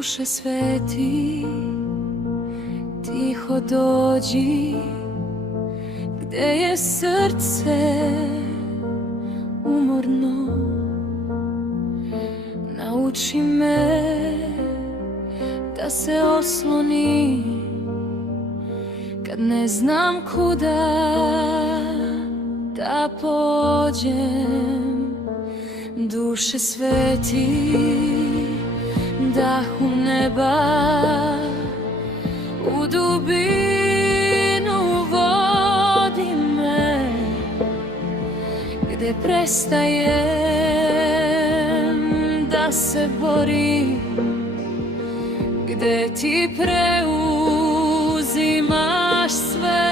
Duše sveti, tiho dođi gde je srce umorno. Nauči me da se oslonim kad ne znam kuda da pođem. Duše sveti, dahu neba, u dubinu vodi me, gde prestajem da se borim, gde ti preuzimaš sve.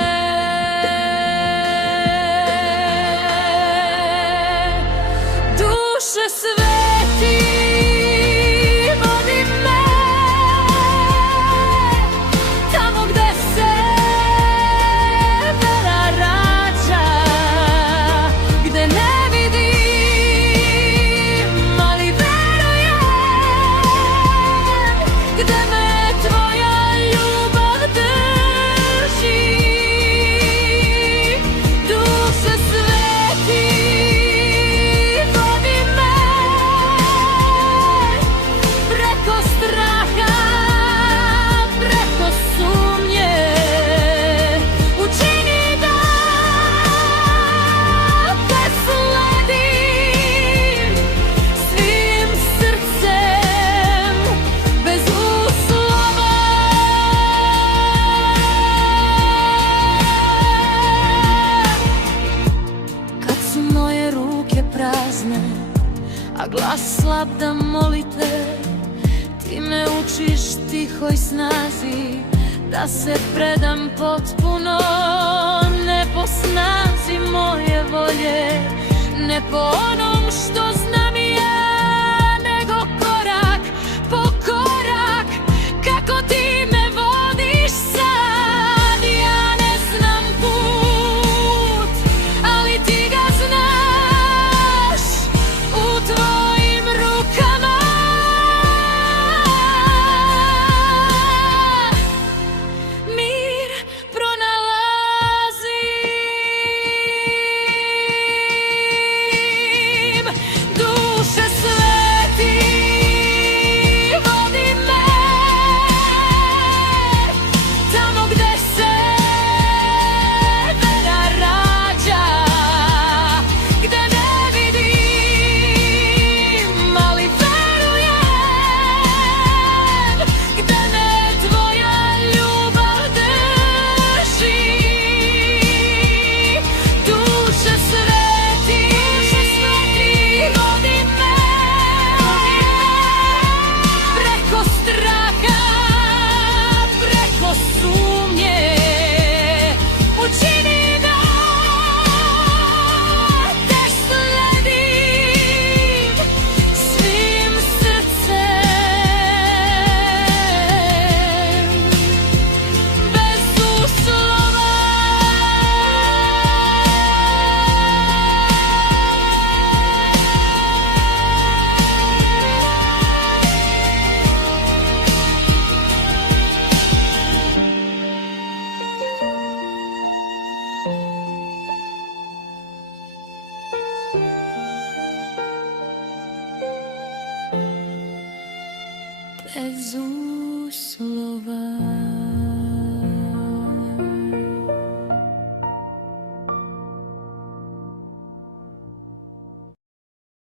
Duše sveti, vodi me tamo gde se vera rađa, gde ne vidim, ali verujem, gde me tvoja ljubav drži. Duše sveti, vodi me preko straha, preko sumnje, učini da te sledim svim srcem, bez uslova. Kad su moje ruke prazne, a glas slab da moli te, ti me učiš tihoj snazi, da se predam potpuno. Ne po snazi moje volje, ne po onom što znam ja, nego korak po korak, kako ti me vodiš sad. Ja ne znam put, ali ti ga znaš, u tvojim rukama mir pronalazim. Duše sveti, vodi me tamo gde se vera rađa, gde ne vidim, ali verujem, gde me tvoja ljubav drži. Duše sveti, vodi me preko straha, preko sumnje, učini da te sledim svim srcem, bez uslova. Bez uslova.